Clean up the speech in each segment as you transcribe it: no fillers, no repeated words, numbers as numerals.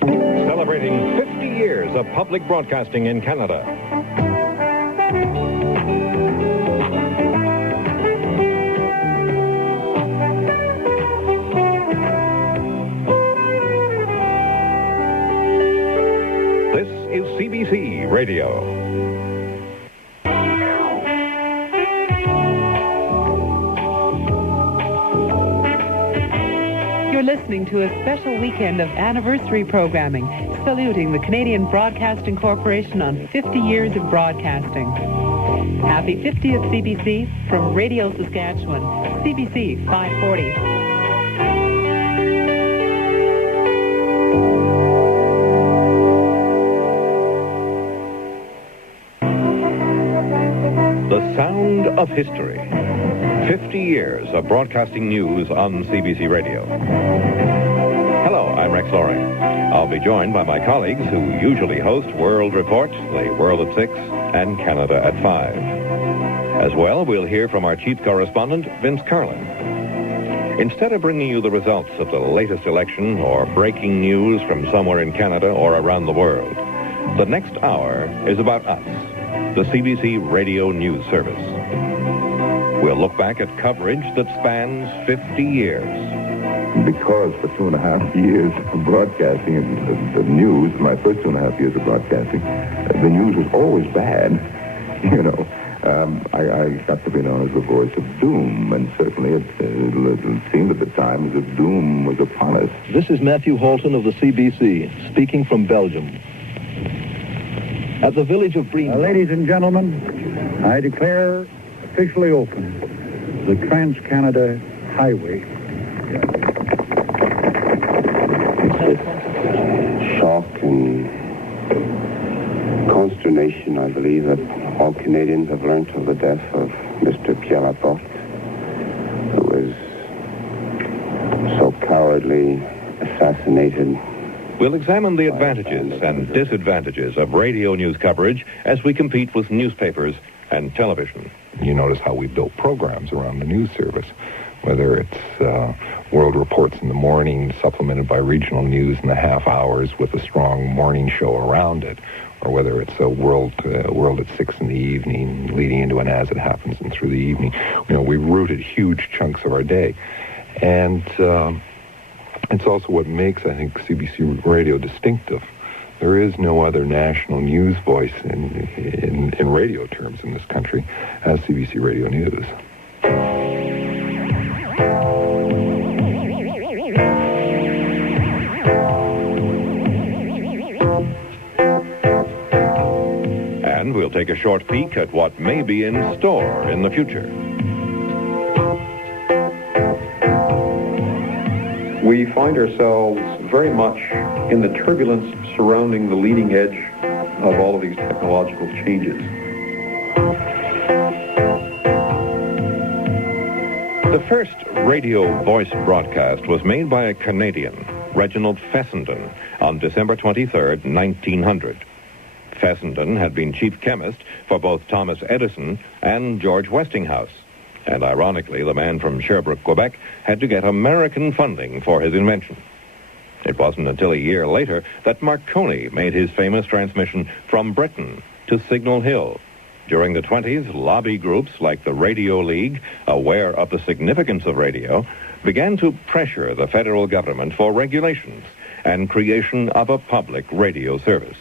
Celebrating 50 years of public broadcasting in Canada. This is CBC Radio. Listening to a special weekend of anniversary programming, saluting the Canadian Broadcasting Corporation on 50 years of broadcasting. Happy 50th CBC from Radio Saskatchewan, CBC 540. The sound of history. 50 years of broadcasting news on CBC Radio. Hello, I'm Rex Laurie. I'll be joined by my colleagues who usually host World Report, The World at 6, and Canada at 5. As well, we'll hear from our chief correspondent, Vince Carlin. Instead of bringing you the results of the latest election or breaking news from somewhere in Canada or around the world, the next hour is about us, the CBC Radio News Service. We'll look back at coverage that spans 50 years. Because for 2.5 years of broadcasting, the news, my first 2.5 years of broadcasting, the news was always bad. You know, I got to be known as the voice of doom, and certainly it seemed at the time as if doom was upon us. This is Matthew Holton of the CBC, speaking from Belgium. At the village of Breen. Ladies and gentlemen, I declare officially open the Trans-Canada Highway. Shock and consternation, I believe, that all Canadians have learned of the death of Mr. Pierre Laporte, who was so cowardly assassinated. We'll examine the advantages and disadvantages of radio news coverage as we compete with newspapers and television. You notice how we built programs around the news service, whether it's World Reports in the morning, supplemented by regional news in the half hours with a strong morning show around it, or whether it's a World at 6 in the evening, leading into an As It Happens and through the evening. You know, we routed huge chunks of our day. And it's also what makes, I think, CBC Radio distinctive. There is no other national news voice in radio terms in this country as CBC Radio News. And we'll take a short peek at what may be in store in the future. We find ourselves very much in the turbulence surrounding the leading edge of all of these technological changes. The first radio voice broadcast was made by a Canadian, Reginald Fessenden, on December 23rd, 1900. Fessenden had been chief chemist for both Thomas Edison and George Westinghouse. And ironically, the man from Sherbrooke, Quebec, had to get American funding for his invention. It wasn't until a year later that Marconi made his famous transmission from Britain to Signal Hill. During the 20s, lobby groups like the Radio League, aware of the significance of radio, began to pressure the federal government for regulations and creation of a public radio service.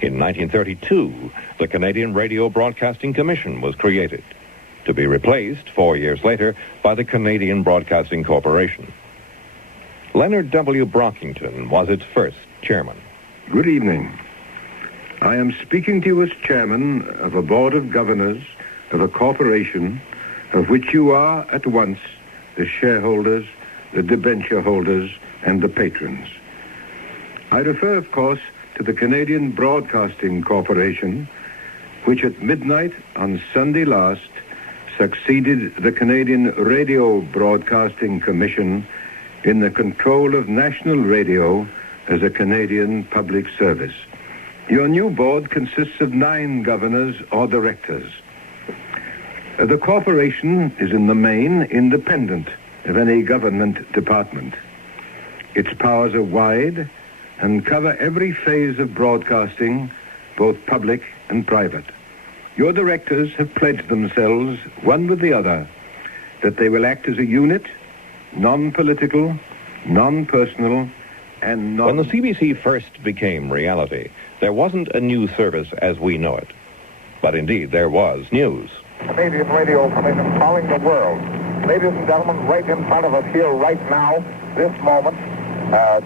In 1932, the Canadian Radio Broadcasting Commission was created, to be replaced 4 years later by the Canadian Broadcasting Corporation. Leonard W. Brockington was its first chairman. Good evening. I am speaking to you as chairman of a board of governors of a corporation of which you are at once the shareholders, the debenture holders, and the patrons. I refer, of course, to the Canadian Broadcasting Corporation, which at midnight on Sunday last succeeded the Canadian Radio Broadcasting Commission in the control of national radio as a Canadian public service. Your new board consists of 9 governors or directors. The corporation is in the main independent of any government department. Its powers are wide and cover every phase of broadcasting, both public and private. Your directors have pledged themselves, one with the other, that they will act as a unit, non-political, non-personal, and When the CBC first became reality, there wasn't a news service as we know it. But indeed, there was news. Canadian Radio Commission calling the world. Ladies and gentlemen, right in front of us here right now, this moment,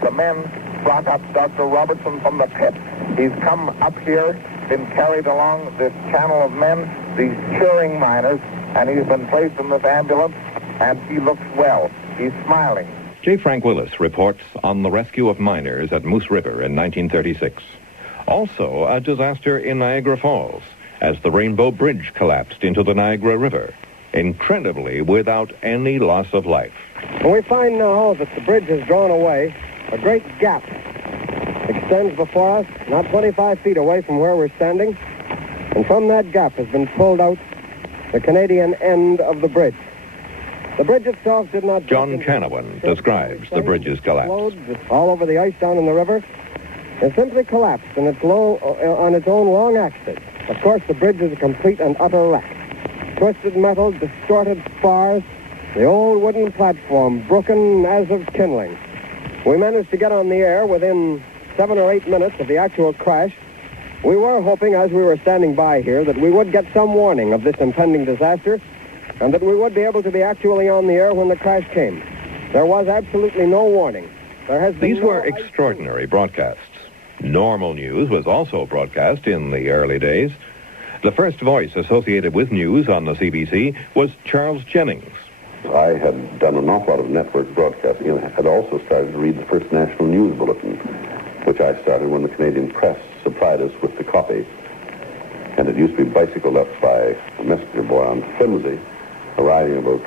the men brought up Dr. Robertson from the pit. He's come up here, been carried along this channel of men, these cheering miners, and he's been placed in this ambulance, and he looks well. He's smiling. J. Frank Willis reports on the rescue of miners at Moose River in 1936. Also, a disaster in Niagara Falls, as the Rainbow Bridge collapsed into the Niagara River, incredibly without any loss of life. And we find now that the bridge has drawn away. A great gap extends before us, not 25 feet away from where we're standing, and from that gap has been pulled out the Canadian end of the bridge. The bridge itself did not... John Canawan describes the bridge's collapse. All over the ice down in the river. It simply collapsed on its own long axis. Of course, the bridge is a complete and utter wreck. Twisted metal, distorted spars, the old wooden platform broken as of kindling. We managed to get on the air within 7 or 8 minutes of the actual crash. We were hoping, as we were standing by here, that we would get some warning of this impending disaster and that we would be able to be actually on the air when the crash came. There was absolutely no warning. These were extraordinary broadcasts. Normal news was also broadcast in the early days. The first voice associated with news on the CBC was Charles Jennings. I had done an awful lot of network broadcasting and had also started to read the first national news bulletin, which I started when the Canadian press supplied us with the copy. And it used to be bicycled up by a messenger boy on flimsy, arriving about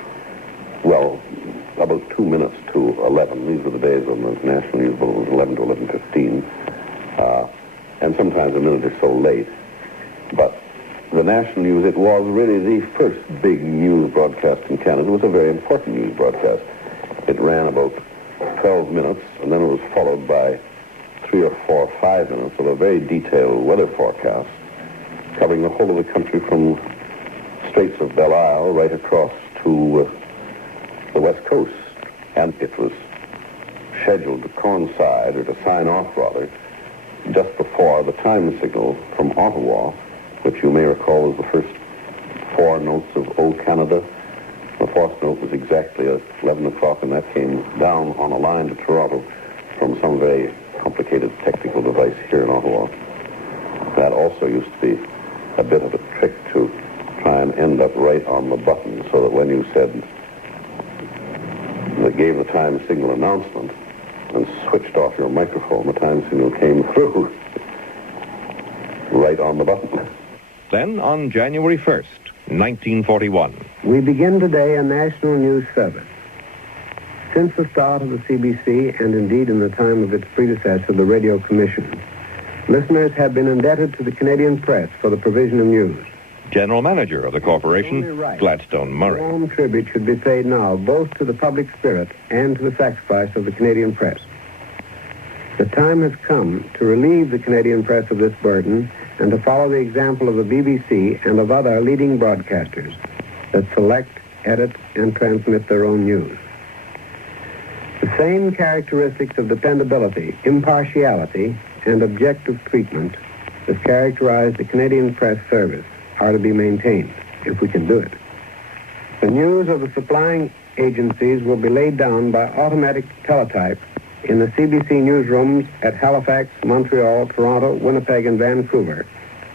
2 minutes to 11. These were the days when the national news bulletin was 11 to 11:15. And sometimes a minute or so late. But the national news, it was really the first big news broadcast in Canada. It was a very important news broadcast. It ran about 12 minutes, and then it was followed by 3 or 4 or 5 minutes of a very detailed weather forecast covering the whole of the country from Straits of Belle Isle right across to the West Coast. And it was scheduled to coincide, or to sign off rather, just before the time signal from Ottawa, which you may recall was the first 4 notes of O Canada. The 4th note was exactly at 11 o'clock, and that came down on a line to Toronto from some very complicated technical device here in Ottawa. That also used to be a bit of a trick to try and end up right on the button, so that when you said, that gave the time signal announcement, and switched off your microphone, the time signal came through right on the button. Then, on January 1st, 1941. We begin today a national news service. Since the start of the CBC, and indeed in the time of its predecessor, the Radio Commission, listeners have been indebted to the Canadian press for the provision of news. General Manager of the corporation, Gladstone Murray. Warm tribute should be paid now both to the public spirit and to the sacrifice of the Canadian press. The time has come to relieve the Canadian press of this burden and to follow the example of the BBC and of other leading broadcasters that select, edit, and transmit their own news. The same characteristics of dependability, impartiality, and objective treatment that characterize the Canadian press service are to be maintained, if we can do it. The news of the supplying agencies will be laid down by automatic teletype in the CBC newsrooms at Halifax, Montreal, Toronto, Winnipeg, and Vancouver,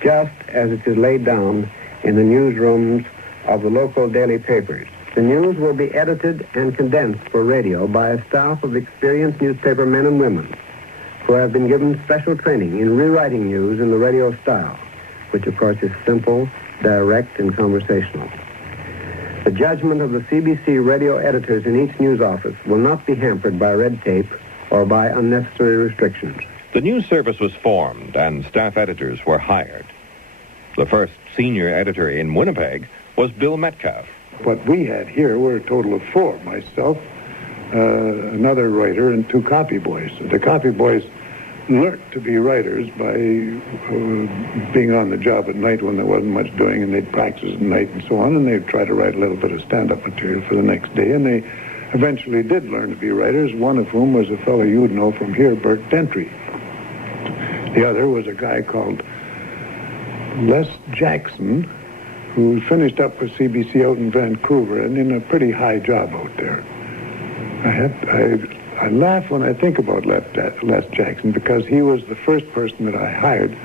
just as it is laid down in the newsrooms of the local daily papers. The news will be edited and condensed for radio by a staff of experienced newspaper men and women who have been given special training in rewriting news in the radio style, which of course is simple, direct, and conversational. The judgment of the CBC radio editors in each news office will not be hampered by red tape or by unnecessary restrictions. The news service was formed and staff editors were hired. The first senior editor in Winnipeg was Bill Metcalf. What we had here were a total of 4, myself, another writer, and 2 copy boys. The copy boys learned to be writers by being on the job at night when there wasn't much doing, and they'd practice at night and so on, and they'd try to write a little bit of stand-up material for the next day, and they eventually did learn to be writers, one of whom was a fellow you would know from here, Bert Dentry. The other was a guy called Les Jackson, who finished up with CBC out in Vancouver and in a pretty high job out there. I laugh when I think about Les Jackson because he was the first person that I hired.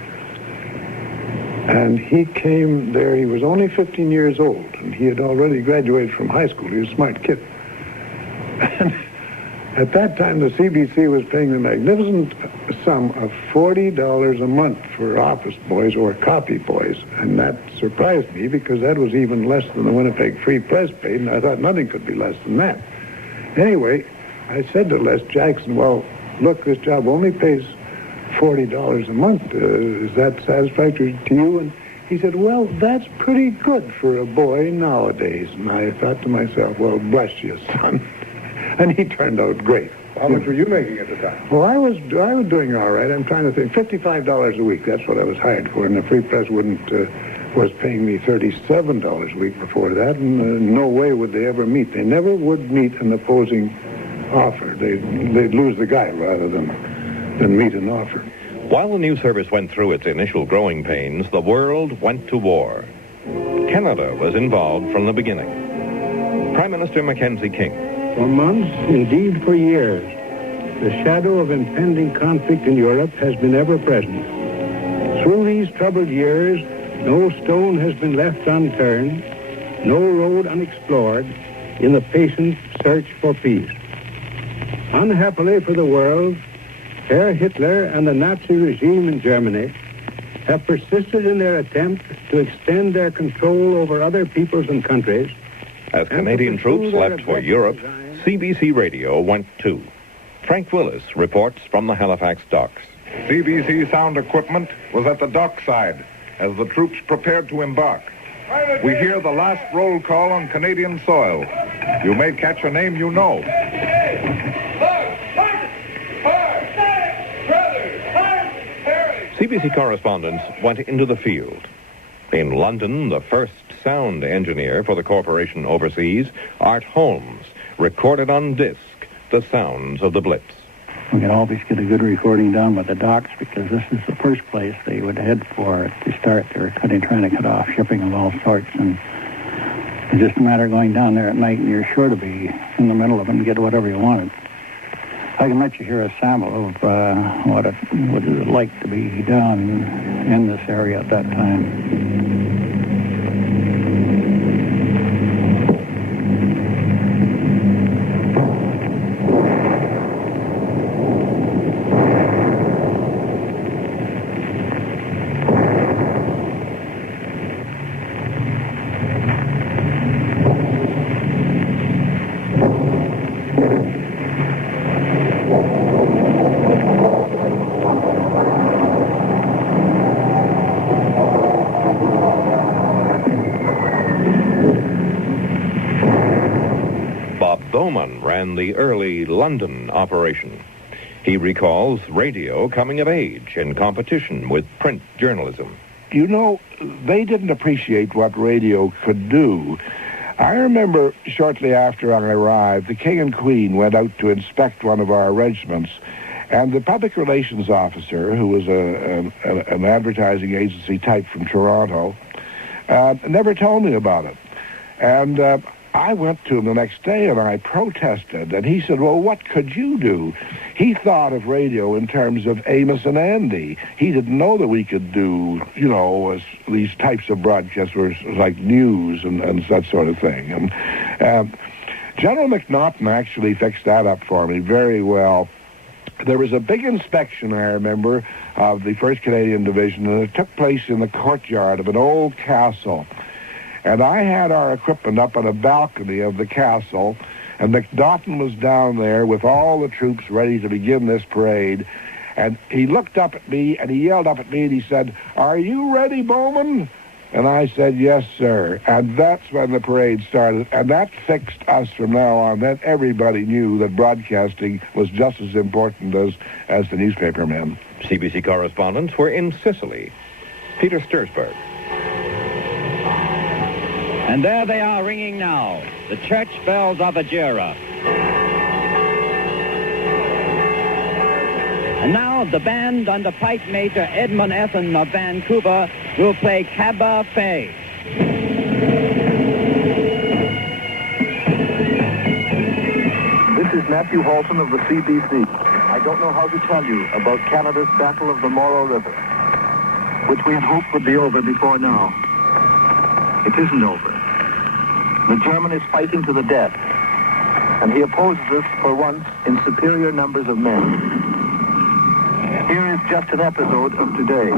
And he came there, he was only 15 years old, and he had already graduated from high school. He was a smart kid. And at that time, the CBC was paying the magnificent sum of $40 a month for office boys or copy boys. And that surprised me because that was even less than the Winnipeg Free Press paid, and I thought nothing could be less than that. Anyway, I said to Les Jackson, well, look, this job only pays $40 a month. Is that satisfactory to you? And he said, well, that's pretty good for a boy nowadays. And I thought to myself, well, bless you, son. And he turned out great. How much were you making at the time? Well, I was doing all right. I'm trying to think. $55 a week, that's what I was hired for. And the Free Press was paying me $37 a week before that. And no way would they ever meet. They never would meet an opposing offer. They'd lose the guy rather than meet an offer. While the news service went through its initial growing pains, the world went to war. Canada was involved from the beginning. Prime Minister Mackenzie King. For months, indeed for years, the shadow of impending conflict in Europe has been ever present. Through these troubled years, no stone has been left unturned, no road unexplored in the patient search for peace. Unhappily for the world, Herr Hitler and the Nazi regime in Germany have persisted in their attempt to extend their control over other peoples and countries. As Canadian troops left for Europe, CBC Radio went too. Frank Willis reports from the Halifax docks. CBC sound equipment was at the dockside as the troops prepared to embark. We hear the last roll call on Canadian soil. You may catch a name you know. CBC correspondents went into the field. In London, the first sound engineer for the corporation overseas, Art Holmes, recorded on disc the sounds of the Blitz. We can always get a good recording down by the docks because this is the first place they would head for to start. They were trying to cut off shipping of all sorts, and it's just a matter of going down there at night, and you're sure to be in the middle of it and get whatever you wanted. I can let you hear a sample of what it was like to be down in this area at that time. The early London operation. He recalls radio coming of age in competition with print journalism. You know, they didn't appreciate what radio could do. I remember shortly after I arrived, the King and Queen went out to inspect one of our regiments, and the public relations officer, who was an advertising agency type from Toronto, never told me about it. And I went to him the next day and I protested, and he said, well, what could you do? He thought of radio in terms of Amos and Andy. He didn't know that we could do, you know, these types of broadcasts were like news and that sort of thing. And General McNaughton actually fixed that up for me very well. There was a big inspection, I remember, of the 1st Canadian Division, and it took place in the courtyard of an old castle. And I had our equipment up on a balcony of the castle, and McNaughton was down there with all the troops ready to begin this parade. And he looked up at me, and he yelled up at me, and he said, "Are you ready, Bowman?" And I said, yes, sir. And that's when the parade started. And that fixed us from now on. Then everybody knew that broadcasting was just as important as the newspaper men. CBC correspondents were in Sicily. Peter Stursberg. And there they are ringing now, the church bells of Ajira. And now the band under Pipe Major Edmund Effen of Vancouver will play Cabba Fay. This is Matthew Halton of the CBC. I don't know how to tell you about Canada's Battle of the Moreau River, which we had hoped would be over before now. It isn't over. The German is fighting to the death, and he opposes us for once in superior numbers of men. Here is just an episode of today.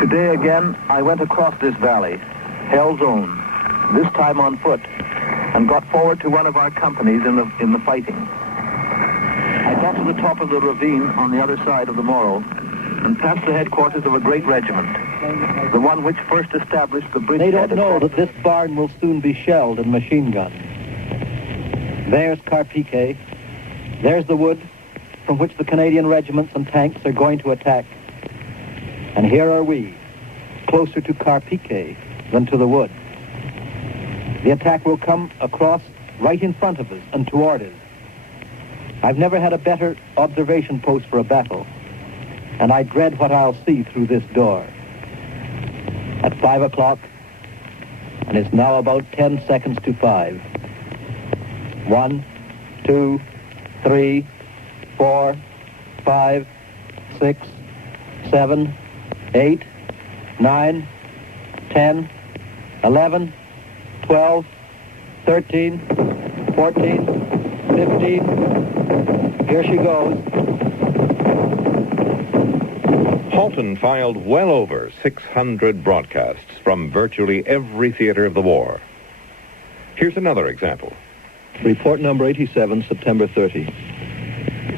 Today again, I went across this valley, Hell's Own, this time on foot, and got forward to one of our companies in the fighting. I got to the top of the ravine on the other side of the Moreau and passed the headquarters of a great regiment, the one which first established the bridgehead. They don't know that this barn will soon be shelled and machine gunned. There's Carpiquet. There's the wood from which the Canadian regiments and tanks are going to attack. And here are we, closer to Carpiquet than to the wood. The attack will come across right in front of us and toward us. I've never had a better observation post for a battle, and I dread what I'll see through this door. At 5 o'clock, and it's now about 10 seconds to 5. 1, 2, 3, 4, 5, 6, 7, 8, 9, 10, 11, 12, 13, 14, 15. Here she goes. Halton filed well over 600 broadcasts from virtually every theater of the war. Here's another example. Report number 87, September 30.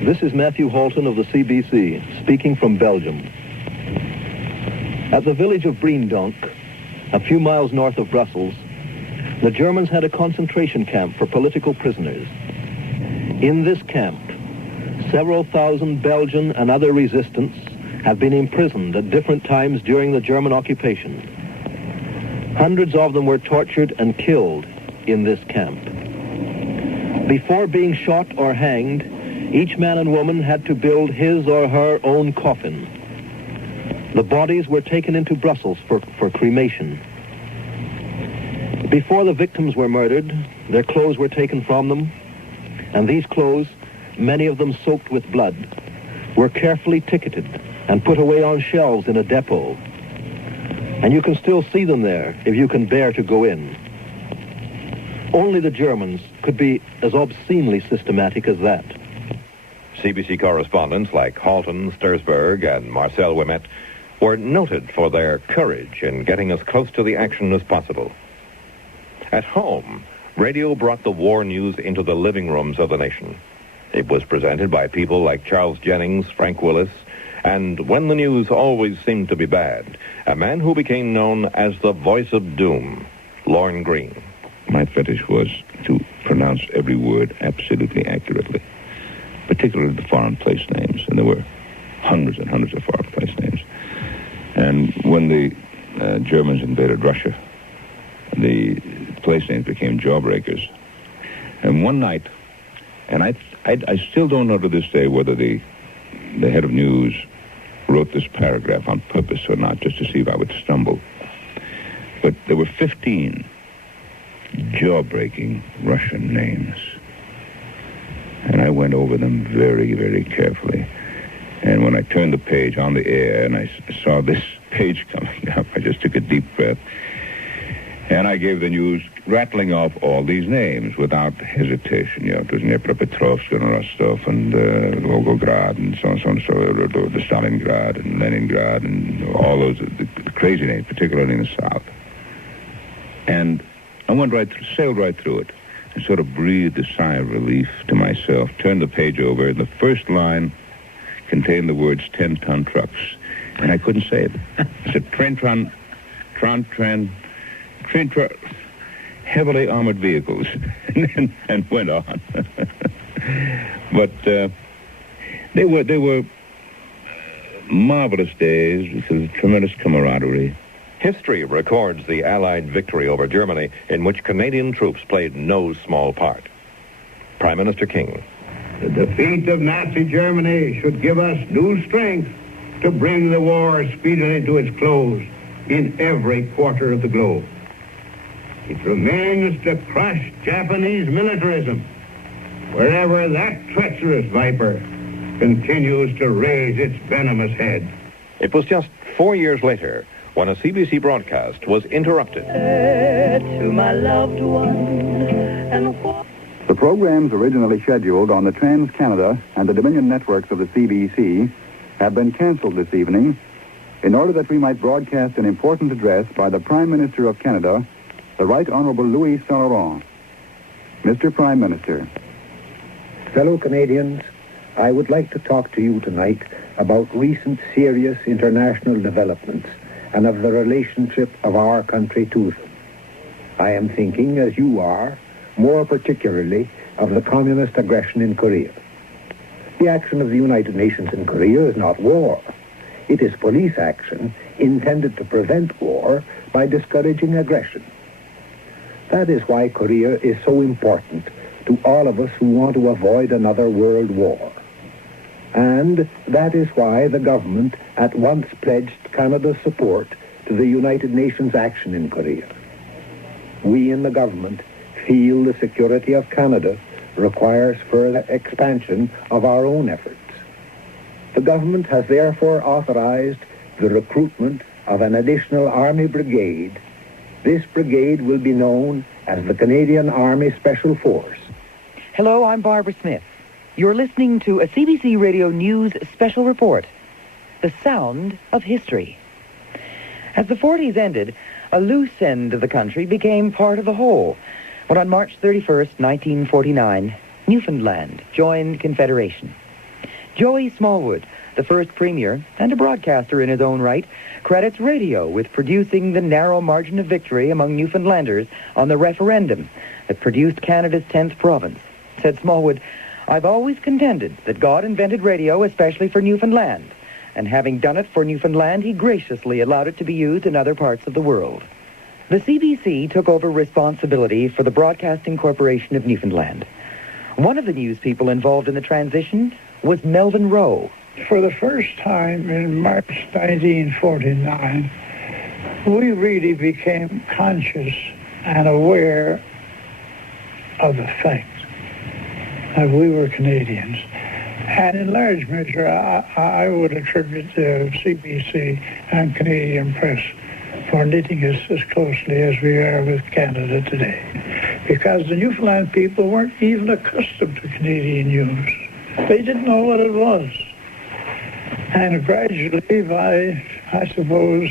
This is Matthew Halton of the CBC, speaking from Belgium. At the village of Breendonk, a few miles north of Brussels, the Germans had a concentration camp for political prisoners. In this camp, several thousand Belgian and other resistants have been imprisoned at different times during the German occupation. Hundreds of them were tortured and killed in this camp. Before being shot or hanged, each man and woman had to build his or her own coffin. The bodies were taken into Brussels for cremation. Before the victims were murdered, their clothes were taken from them, and these clothes, many of them soaked with blood, were carefully ticketed and put away on shelves in a depot. And you can still see them there if you can bear to go in. Only the Germans could be as obscenely systematic as that. CBC correspondents like Halton, Stursberg, and Marcel Ouimet were noted for their courage in getting as close to the action as possible. At home, radio brought the war news into the living rooms of the nation. It was presented by people like Charles Jennings, Frank Willis, and when the news always seemed to be bad, a man who became known as the voice of doom, Lorne Greene. My fetish was to pronounce every word absolutely accurately, particularly the foreign place names, and there were hundreds and hundreds of foreign place names. And when the Germans invaded Russia, the place names became jawbreakers. And one night, and I still don't know to this day whether the head of news wrote this paragraph on purpose or not, just to see if I would stumble. But there were 15 jaw-breaking Russian names. And I went over them very, very carefully. And when I turned the page on the air and I saw this page coming up, I just took a deep breath. And I gave the news, rattling off all these names without hesitation. Yeah, it was Dnepropetrovsk and Rostov and Volgograd and so on, the Stalingrad and Leningrad and all those the crazy names, particularly in the south. And I went sailed right through it and sort of breathed a sigh of relief to myself, turned the page over, and the first line contained the words 10-ton trucks. And I couldn't say it. I said, 10-ton trained heavily armored vehicles, and went on. But they were marvelous days with tremendous camaraderie. History records the Allied victory over Germany, in which Canadian troops played no small part. Prime Minister King. The defeat of Nazi Germany should give us new strength to bring the war speedily to its close in every quarter of the globe. It remains to crush Japanese militarism wherever that treacherous viper continues to raise its venomous head. It was just 4 years later when a CBC broadcast was interrupted. To my loved one and the programs originally scheduled on the Trans-Canada and the Dominion networks of the CBC have been canceled this evening in order that we might broadcast an important address by the Prime Minister of Canada, the Right Honorable Louis Saint-Laurent. Mr. Prime Minister. Fellow Canadians, I would like to talk to you tonight about recent serious international developments and of the relationship of our country to them. I am thinking, as you are, more particularly of the communist aggression in Korea. The action of the United Nations in Korea is not war. It is police action intended to prevent war by discouraging aggression. That is why Korea is so important to all of us who want to avoid another world war. And that is why the government at once pledged Canada's support to the United Nations action in Korea. We in the government feel the security of Canada requires further expansion of our own efforts. The government has therefore authorized the recruitment of an additional Army brigade. This brigade will be known as the Canadian Army Special Force. Hello, I'm Barbara Smith. You're listening to a CBC Radio News special report, The Sound of History. As the 40s ended, a loose end of the country became part of the whole, when on March 31st, 1949, Newfoundland joined Confederation. Joey Smallwood, the first premier and a broadcaster in his own right, credits radio with producing the narrow margin of victory among Newfoundlanders on the referendum that produced Canada's 10th province. Said Smallwood, "I've always contended that God invented radio especially for Newfoundland, and having done it for Newfoundland, he graciously allowed it to be used in other parts of the world." The CBC took over responsibility for the Broadcasting Corporation of Newfoundland. One of the news people involved in the transition was Melvin Rowe. For the first time in March 1949, we really became conscious and aware of the fact that we were Canadians. And in large measure, I would attribute the CBC and Canadian press for knitting us as closely as we are with Canada today. Because the Newfoundland people weren't even accustomed to Canadian news. They didn't know what it was. And gradually, by, I suppose,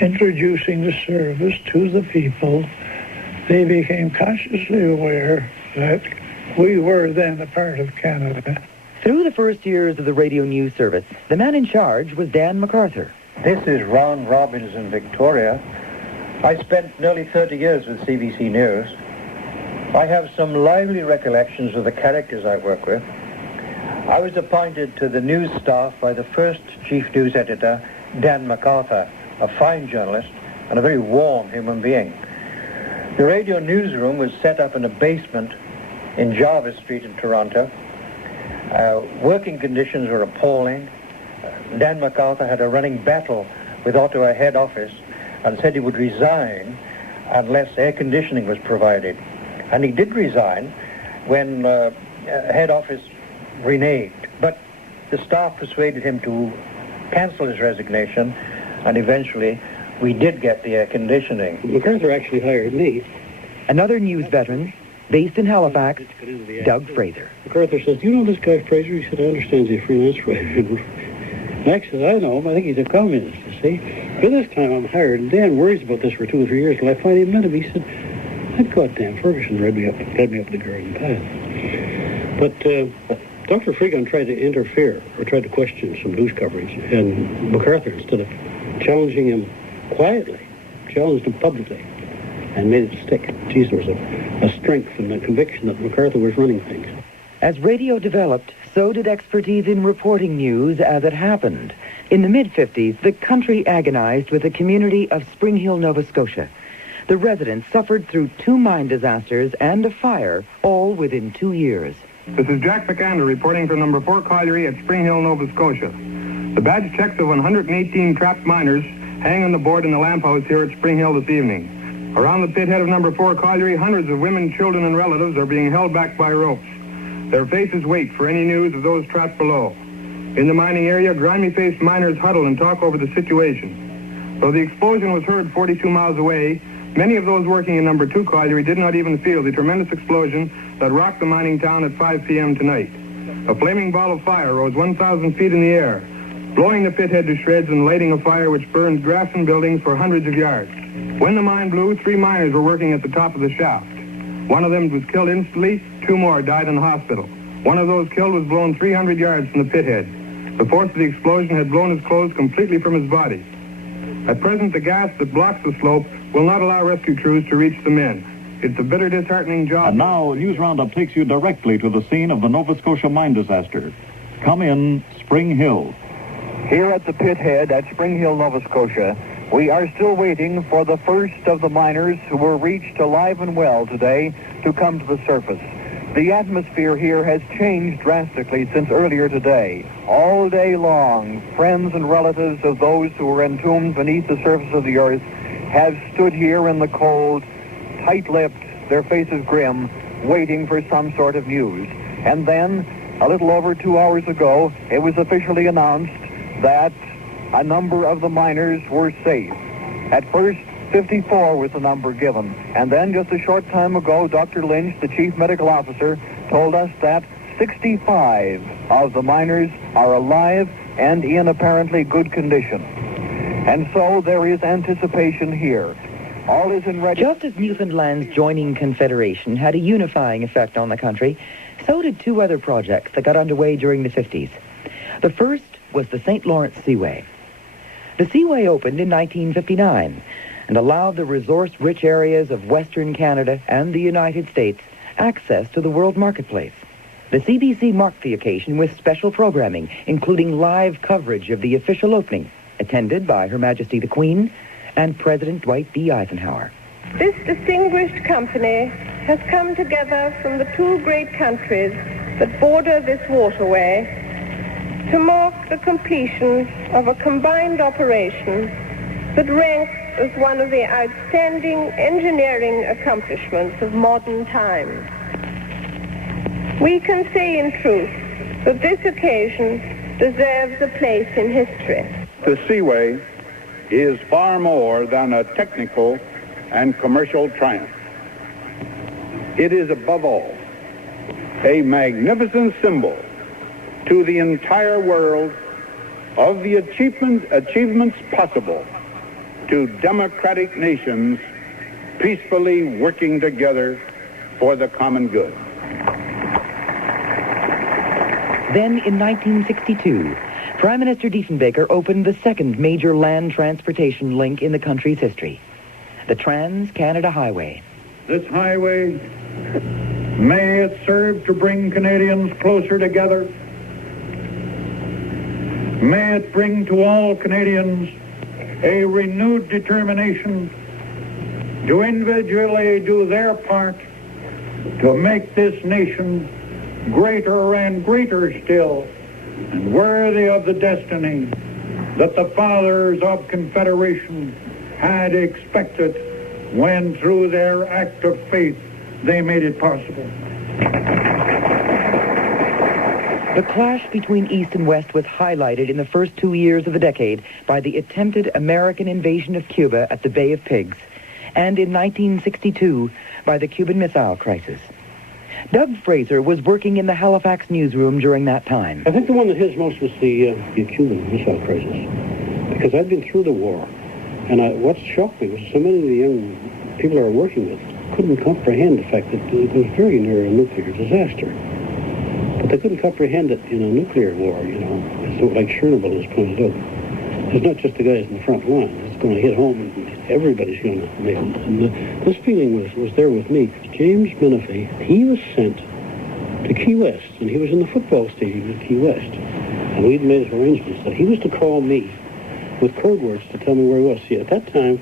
introducing the service to the people, they became consciously aware that we were then a part of Canada. Through the first years of the radio news service, the man in charge was Dan MacArthur. This is Ron Robbins in Victoria. I spent nearly 30 years with CBC News. I have some lively recollections of the characters I work with. I was appointed to the news staff by the first chief news editor, Dan MacArthur, a fine journalist and a very warm human being. The radio newsroom was set up in a basement in Jarvis Street in Toronto. Working conditions were appalling. Dan MacArthur had a running battle with Ottawa head office and said he would resign unless air conditioning was provided. And he did resign when head office reneged. But the staff persuaded him to cancel his resignation, and eventually we did get the air conditioning. MacArthur actually hired me. Another news veteran, based in Halifax, Doug Fraser. MacArthur says, "Do you know this guy Fraser?" He said, "I understand he's a freelance writer." Max says, "I know him. I think he's a communist, you see. But this time I'm hired, and Dan worries about this for 2 or 3 years, and I finally met him. He said, I'd goddamn Ferguson led me up the garden path." But Dr. Freegan tried to interfere, or tried to question some news coverage, and MacArthur, instead of challenging him quietly, challenged him publicly, and made it stick. Geez, there was a strength and a conviction that MacArthur was running things. As radio developed, so did expertise in reporting news as it happened. In the mid-50s, the country agonized with the community of Spring Hill, Nova Scotia. The residents suffered through 2 mine disasters and a fire, all within 2 years. This is Jack McAnder reporting from number 4 colliery at Spring Hill, Nova Scotia. The badge checks of 118 trapped miners hang on the board in the lamp house here at Spring Hill this evening. Around the pit head of number 4 colliery, hundreds of women, children, and relatives are being held back by ropes. Their faces wait for any news of those trapped below. In the mining area, grimy-faced miners huddle and talk over the situation. Though the explosion was heard 42 miles away, many of those working in number 2 colliery did not even feel the tremendous explosion that rocked the mining town at 5 p.m. tonight. A flaming ball of fire rose 1,000 feet in the air, blowing the pit head to shreds and lighting a fire which burned grass and buildings for hundreds of yards. When the mine blew, 3 miners were working at the top of the shaft. One of them was killed instantly, 2 more died in the hospital. One of those killed was blown 300 yards from the pit head. The force of the explosion had blown his clothes completely from his body. At present, the gas that blocks the slope will not allow rescue crews to reach the men. It's a bitter, disheartening job. And now, News Roundup takes you directly to the scene of the Nova Scotia mine disaster. Come in, Spring Hill. Here at the pit head at Spring Hill, Nova Scotia, we are still waiting for the first of the miners who were reached alive and well today to come to the surface. The atmosphere here has changed drastically since earlier today. All day long, friends and relatives of those who were entombed beneath the surface of the earth have stood here in the cold, tight-lipped, their faces grim, waiting for some sort of news. And then, a little over 2 hours ago, it was officially announced that a number of the miners were safe. At first, 54 was the number given. And then just a short time ago, Dr. Lynch, the chief medical officer, told us that 65 of the miners are alive and in apparently good condition. And so there is anticipation here. All is in ready. Just as Newfoundland's joining Confederation had a unifying effect on the country, so did 2 other projects that got underway during the 50s. The first was the St. Lawrence Seaway. The Seaway opened in 1959 and allowed the resource-rich areas of Western Canada and the United States access to the world marketplace. The CBC marked the occasion with special programming, including live coverage of the official opening, attended by Her Majesty the Queen and President Dwight D. Eisenhower. This distinguished company has come together from the 2 great countries that border this waterway to mark the completion of a combined operation that ranks as one of the outstanding engineering accomplishments of modern times. We can say in truth that this occasion deserves a place in history. The Seaway is far more than a technical and commercial triumph. It is above all a magnificent symbol to the entire world of the achievements possible to democratic nations peacefully working together for the common good. Then, in 1962, Prime Minister Diefenbaker opened the second major land transportation link in the country's history, the Trans-Canada Highway. This highway, may it serve to bring Canadians closer together. May it bring to all Canadians a renewed determination to individually do their part to make this nation greater and greater still, and worthy of the destiny that the fathers of Confederation had expected when, through their act of faith, they made it possible. The clash between East and West was highlighted in the first 2 years of the decade by the attempted American invasion of Cuba at the Bay of Pigs, and in 1962 by the Cuban Missile Crisis. Doug Fraser was working in the Halifax newsroom during that time. I think the one that hits most was the Cuban Missile Crisis, because I'd been through the war, and what shocked me was so many of the young people I was working with couldn't comprehend the fact that it was very near a nuclear disaster. But they couldn't comprehend it in a nuclear war, so like Chernobyl is pointed out. It's not just the guys in the front line. It's going to hit home, and everybody's going to make it. And this feeling was there with me. James Menifee, he was sent to Key West, and he was in the football stadium at Key West. And we'd made arrangements that he was to call me with code words to tell me where he was. See, at that time,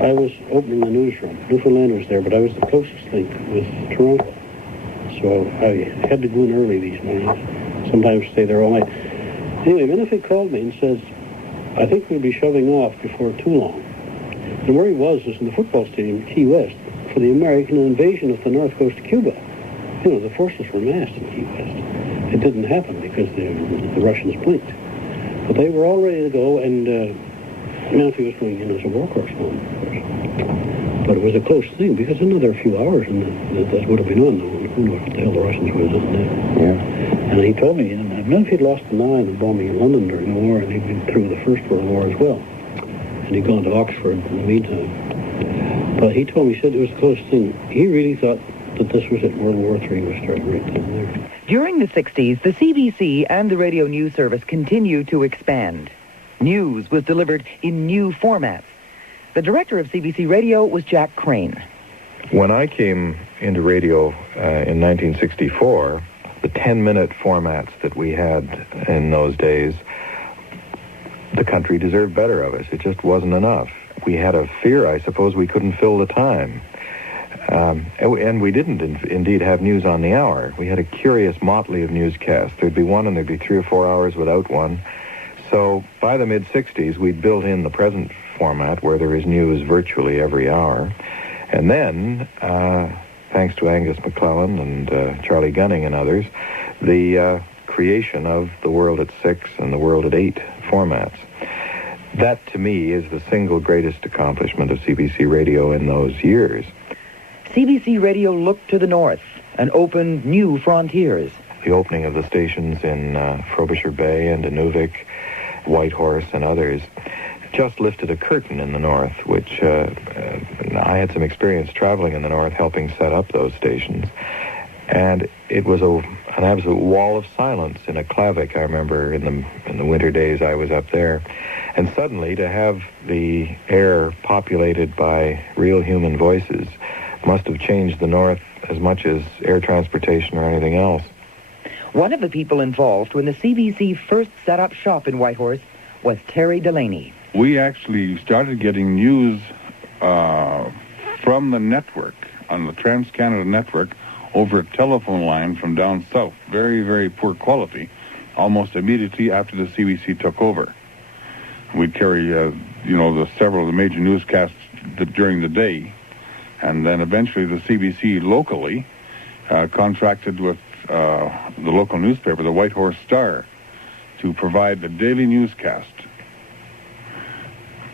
I was opening the newsroom. Newfoundland was there, but I was the closest link with Toronto. So I had to go in early these mornings, sometimes stay there all night. Anyway, Menifee called me and says, I think we'll be shoving off before too long. And where he was in the football stadium at Key West for the American invasion of the north coast of Cuba. You know, the forces were massed in Key West. It didn't happen because the Russians blinked. But they were all ready to go, and Menifee was going in as a war correspondent, of course. But it was a close thing, because another few hours, and that would have been on. Who knows what the hell the Russians would have done then. Yeah. And he told me, and Menifee had lost an eye in the bombing in London during the war, and he'd been through the First World War as well. And he'd gone to Oxford in the meantime. But he told me, he said it was the closest thing. He really thought that this was it. World War III was starting right then and there. During the 60s, the CBC and the radio news service continued to expand. News was delivered in new formats. The director of CBC Radio was Jack Crane. When I came into radio in 1964, the 10-minute formats that we had in those days, the country deserved better of us. It just wasn't enough. We had a fear, I suppose, we couldn't fill the time. And we didn't indeed have news on the hour. We had a curious motley of newscasts. There'd be one and there'd be 3 or 4 hours without one. So by the mid-60s, we'd built in the present format where there is news virtually every hour. And then, thanks to Angus McClellan and Charlie Gunning and others, the creation of The World at 6 and The World at 8 formats. That, to me, is the single greatest accomplishment of CBC Radio in those years. CBC Radio looked to the north and opened new frontiers. The opening of the stations in Frobisher Bay and Inuvik, Whitehorse and others just lifted a curtain in the north, which I had some experience traveling in the north, helping set up those stations. And it was an absolute wall of silence in a Klavik, I remember, in the winter days I was up there. And suddenly to have the air populated by real human voices must have changed the north as much as air transportation or anything else. One of the people involved when the CBC first set up shop in Whitehorse was Terry Delaney. We actually started getting news from the network, on the Trans-Canada network, over a telephone line from down south. Very, very poor quality, almost immediately after the CBC took over. We'd carry, several of the major newscasts during the day, and then eventually the CBC locally contracted with the local newspaper, the Whitehorse Star, to provide a daily newscast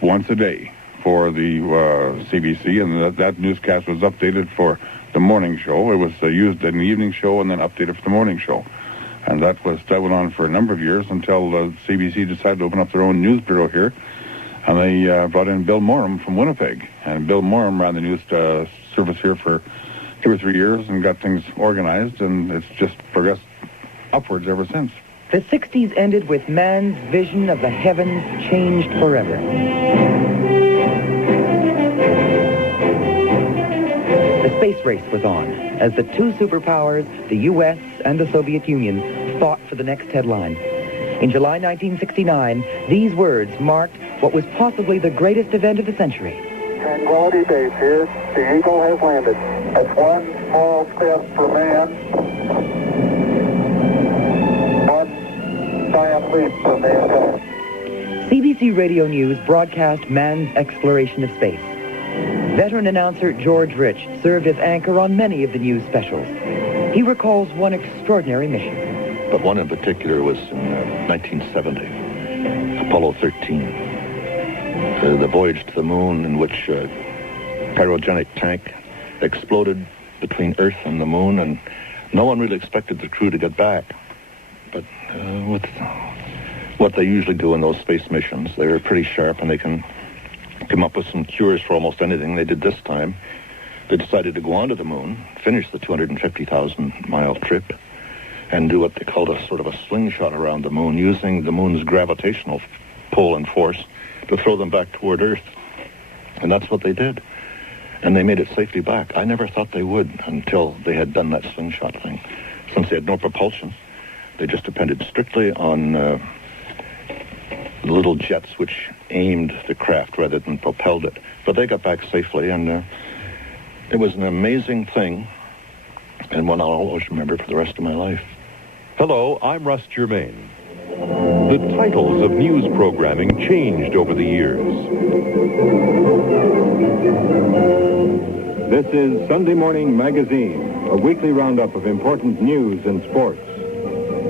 once a day for the CBC, and that newscast was updated for the morning show. It was used in the evening show and then updated for the morning show. And that went on for a number of years until the CBC decided to open up their own news bureau here. And they brought in Bill Morum from Winnipeg. And Bill Morum ran the news service here for 2 or 3 years and got things organized, and it's just progressed upwards ever since. The 60s ended with man's vision of the heavens changed forever. The space race was on as the 2 superpowers, the U.S. and the Soviet Union, fought for the next headline. In July 1969, these words marked what was possibly the greatest event of the century. Tranquility Base here. The Eagle has landed. That's one small step for man, one giant leap for mankind. CBC Radio News broadcast man's exploration of space. Veteran announcer George Rich served as anchor on many of the news specials. He recalls one extraordinary mission. But one in particular was in 1970, Apollo 13. The voyage to the moon, in which a cryogenic tank exploded between Earth and the moon, and no one really expected the crew to get back. But with what they usually do in those space missions, they're pretty sharp, and they can come up with some cures for almost anything. They did this time. They decided to go on to the moon, finish the 250,000-mile trip, and do what they called a sort of a slingshot around the moon, using the moon's gravitational pull and force to throw them back toward Earth. And that's what they did. And they made it safely back. I never thought they would until they had done that slingshot thing. Since they had no propulsion, they just depended strictly on little jets which aimed the craft rather than propelled it. But they got back safely, and it was an amazing thing, and one I'll always remember for the rest of my life. Hello, I'm Russ Germain. The titles of news programming changed over the years. This is Sunday Morning Magazine, a weekly roundup of important news and sports.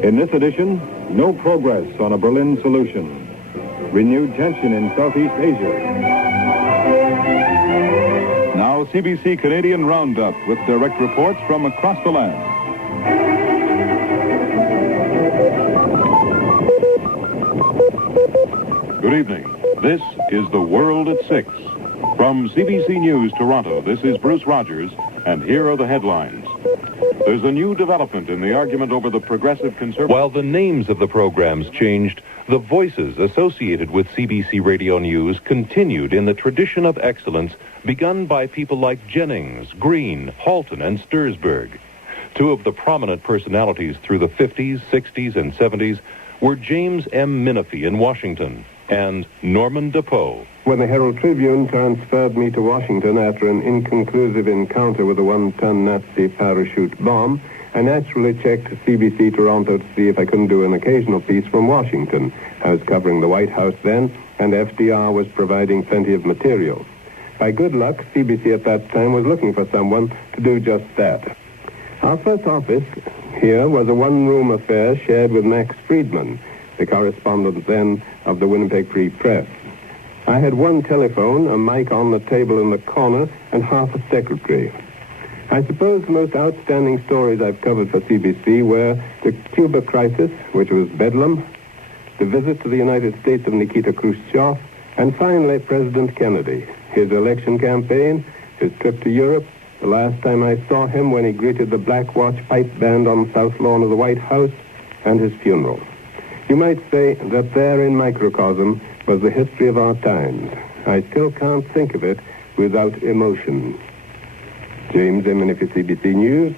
In this edition, no progress on a Berlin solution. Renewed tension in Southeast Asia. Now, CBC Canadian Roundup with direct reports from across the land. Good evening. This is The World at 6. From CBC News, Toronto, this is Bruce Rogers, and here are the headlines. There's a new development in the argument over the progressive conservative... While the names of the programs changed, the voices associated with CBC Radio News continued in the tradition of excellence begun by people like Jennings, Green, Halton, and Stursberg. Two of the prominent personalities through the 50s, 60s, and 70s were James M. Menifee in Washington and Norman Depew. When the Herald Tribune transferred me to Washington after an inconclusive encounter with a one-ton Nazi parachute bomb, I naturally checked CBC Toronto to see if I couldn't do an occasional piece from Washington. I was covering the White House then, and FDR was providing plenty of material. By good luck, CBC at that time was looking for someone to do just that. Our first office here was a one-room affair shared with Max Friedman, the correspondent then of the Winnipeg Free Press. I had one telephone, a mic on the table in the corner, and half a secretary. I suppose the most outstanding stories I've covered for CBC were the Cuba crisis, which was bedlam, the visit to the United States of Nikita Khrushchev, and finally President Kennedy, his election campaign, his trip to Europe, the last time I saw him when he greeted the Black Watch pipe band on the south lawn of the White House, and his funeral. You might say that there in microcosm was the history of our times. I still can't think of it without emotion. James M. Menifee, CBC News,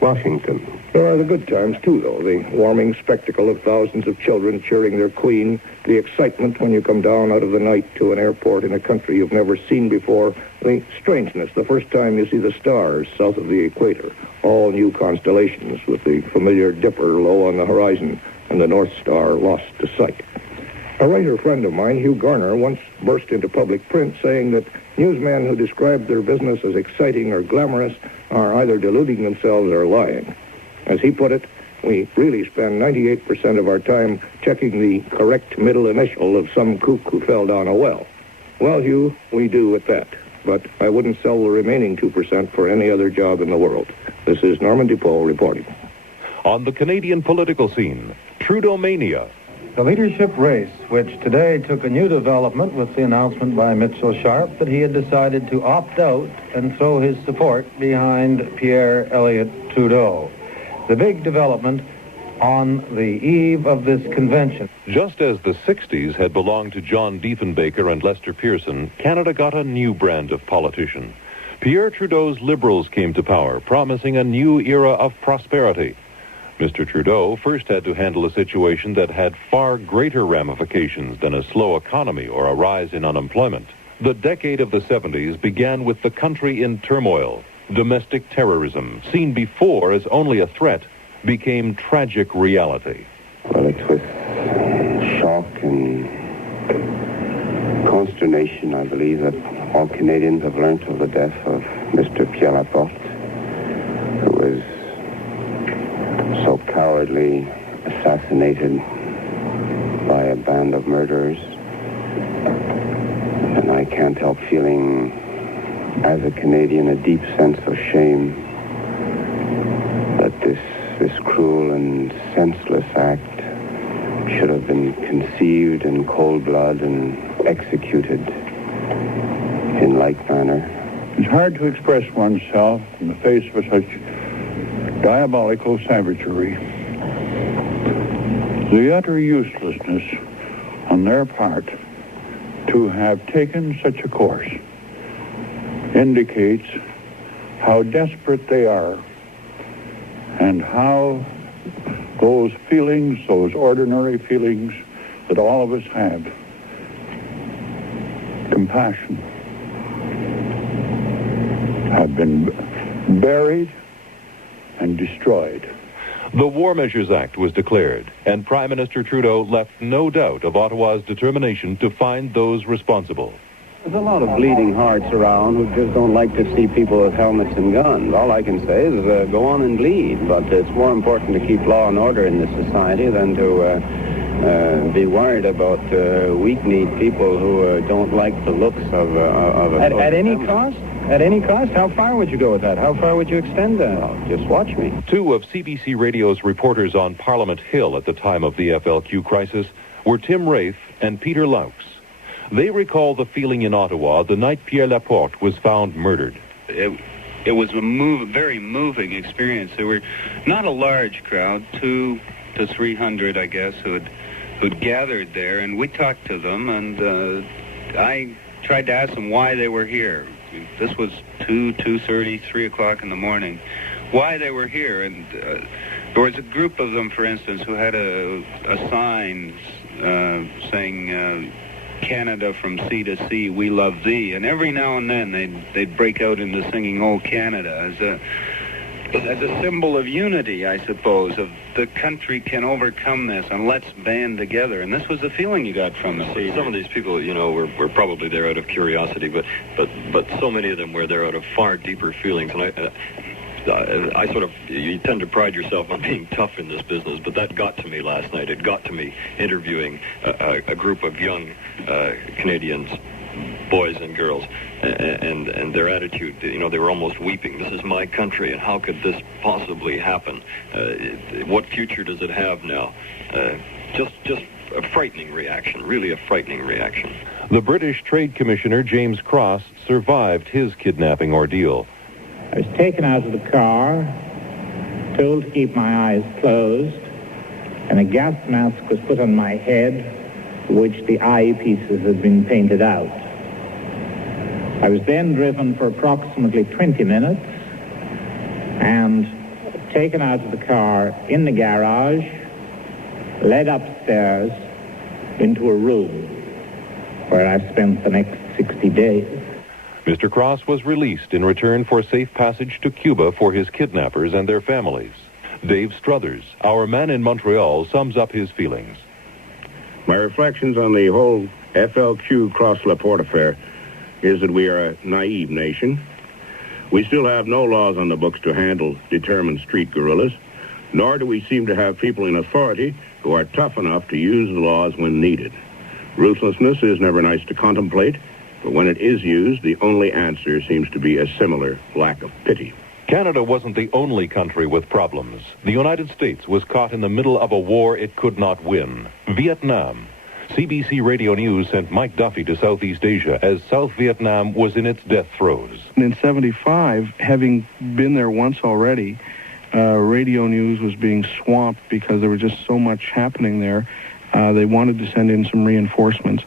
Washington. There are the good times, too, though. The warming spectacle of thousands of children cheering their queen, the excitement when you come down out of the night to an airport in a country you've never seen before, the strangeness the first time you see the stars south of the equator, all new constellations with the familiar dipper low on the horizon and the North Star lost to sight. A writer friend of mine, Hugh Garner, once burst into public print saying that newsmen who describe their business as exciting or glamorous are either deluding themselves or lying. As he put it, we really spend 98% of our time checking the correct middle initial of some kook who fell down a well. Well, Hugh, we do at that, but I wouldn't sell the remaining 2% for any other job in the world. This is Norman Depew reporting. On the Canadian political scene, Trudeau mania. The leadership race, which today took a new development with the announcement by Mitchell Sharp that he had decided to opt out and throw his support behind Pierre Elliott Trudeau. The big development on the eve of this convention. Just as the 60s had belonged to John Diefenbaker and Lester Pearson, Canada got a new brand of politician. Pierre Trudeau's Liberals came to power, promising a new era of prosperity. Mr. Trudeau first had to handle a situation that had far greater ramifications than a slow economy or a rise in unemployment. The decade of the 70s began with the country in turmoil. Domestic terrorism, seen before as only a threat, became tragic reality. Well, it was shock and consternation, I believe, that all Canadians have learnt of the death of Mr. Pierre Laporte, who was so cowardly assassinated by a band of murderers. And I can't help feeling, as a Canadian, a deep sense of shame that this cruel and senseless act should have been conceived in cold blood and executed in like manner. It's hard to express oneself in the face of such diabolical savagery. The utter uselessness on their part to have taken such a course indicates how desperate they are and how those feelings, those ordinary feelings that all of us have, compassion, have been buried and destroyed. The War Measures Act was declared, and Prime Minister Trudeau left no doubt of Ottawa's determination to find those responsible. There's a lot of bleeding hearts around who just don't like to see people with helmets and guns. All I can say is go on and bleed, but it's more important to keep law and order in this society than to be worried about weak-kneed people who don't like the looks of At any cost? At any cost? How far would you go with that? How far would you extend that? Well, just watch me. Two of CBC Radio's reporters on Parliament Hill at the time of the FLQ crisis were Tim Rafe and Peter Laux. They recall the feeling in Ottawa the night Pierre Laporte was found murdered. It was a very moving experience. There were not a large crowd, 200 to 300, I guess, who'd gathered there, and we talked to them, and I tried to ask them why they were here. This was 2:30, 3 o'clock in the morning. Why they were here, and there was a group of them, for instance, who had a sign saying, Canada from sea to sea, we love thee. And every now and then they'd break out into singing "Oh Canada" as a symbol of unity, I suppose, of the country can overcome this, and let's band together. And this was the feeling you got from the sea. Some of these people, you know, were probably there out of curiosity, but so many of them were there out of far deeper feelings. And I sort of, you tend to pride yourself on being tough in this business, but that got to me last night. It got to me interviewing a group of young Canadians, boys and girls, and their attitude. You know, they were almost weeping. This is my country, and how could this possibly happen? What future does it have now? Just a frightening reaction, really a frightening reaction. The British Trade Commissioner, James Cross, survived his kidnapping ordeal. I was taken out of the car, told to keep my eyes closed, and a gas mask was put on my head, which the eyepieces had been painted out. I was then driven for approximately 20 minutes and taken out of the car in the garage, led upstairs into a room where I've spent the next 60 days. Mr. Cross was released in return for safe passage to Cuba for his kidnappers and their families. Dave Struthers, our man in Montreal, sums up his feelings. My reflections on the whole FLQ Cross-Laporte affair is that we are a naive nation. We still have no laws on the books to handle determined street guerrillas, nor do we seem to have people in authority who are tough enough to use the laws when needed. Ruthlessness is never nice to contemplate, but when it is used, the only answer seems to be a similar lack of pity. Canada wasn't the only country with problems. The United States was caught in the middle of a war it could not win. Vietnam. CBC Radio News sent Mike Duffy to Southeast Asia as South Vietnam was in its death throes. In 75, having been there once already, Radio News was being swamped because there was just so much happening there. They wanted to send in some reinforcements.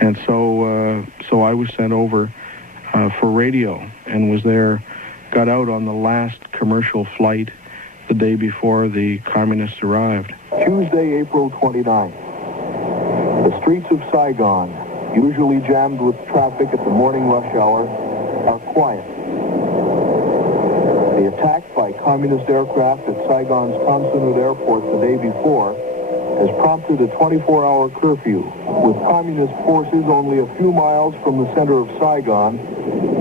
And so I was sent over for radio and was there, got out on the last commercial flight the day before the communists arrived. Tuesday, April 29th. The streets of Saigon, usually jammed with traffic at the morning rush hour, are quiet. The attack by communist aircraft at Saigon's Tan Airport the day before has prompted a 24-hour curfew. With communist forces only a few miles from the center of Saigon,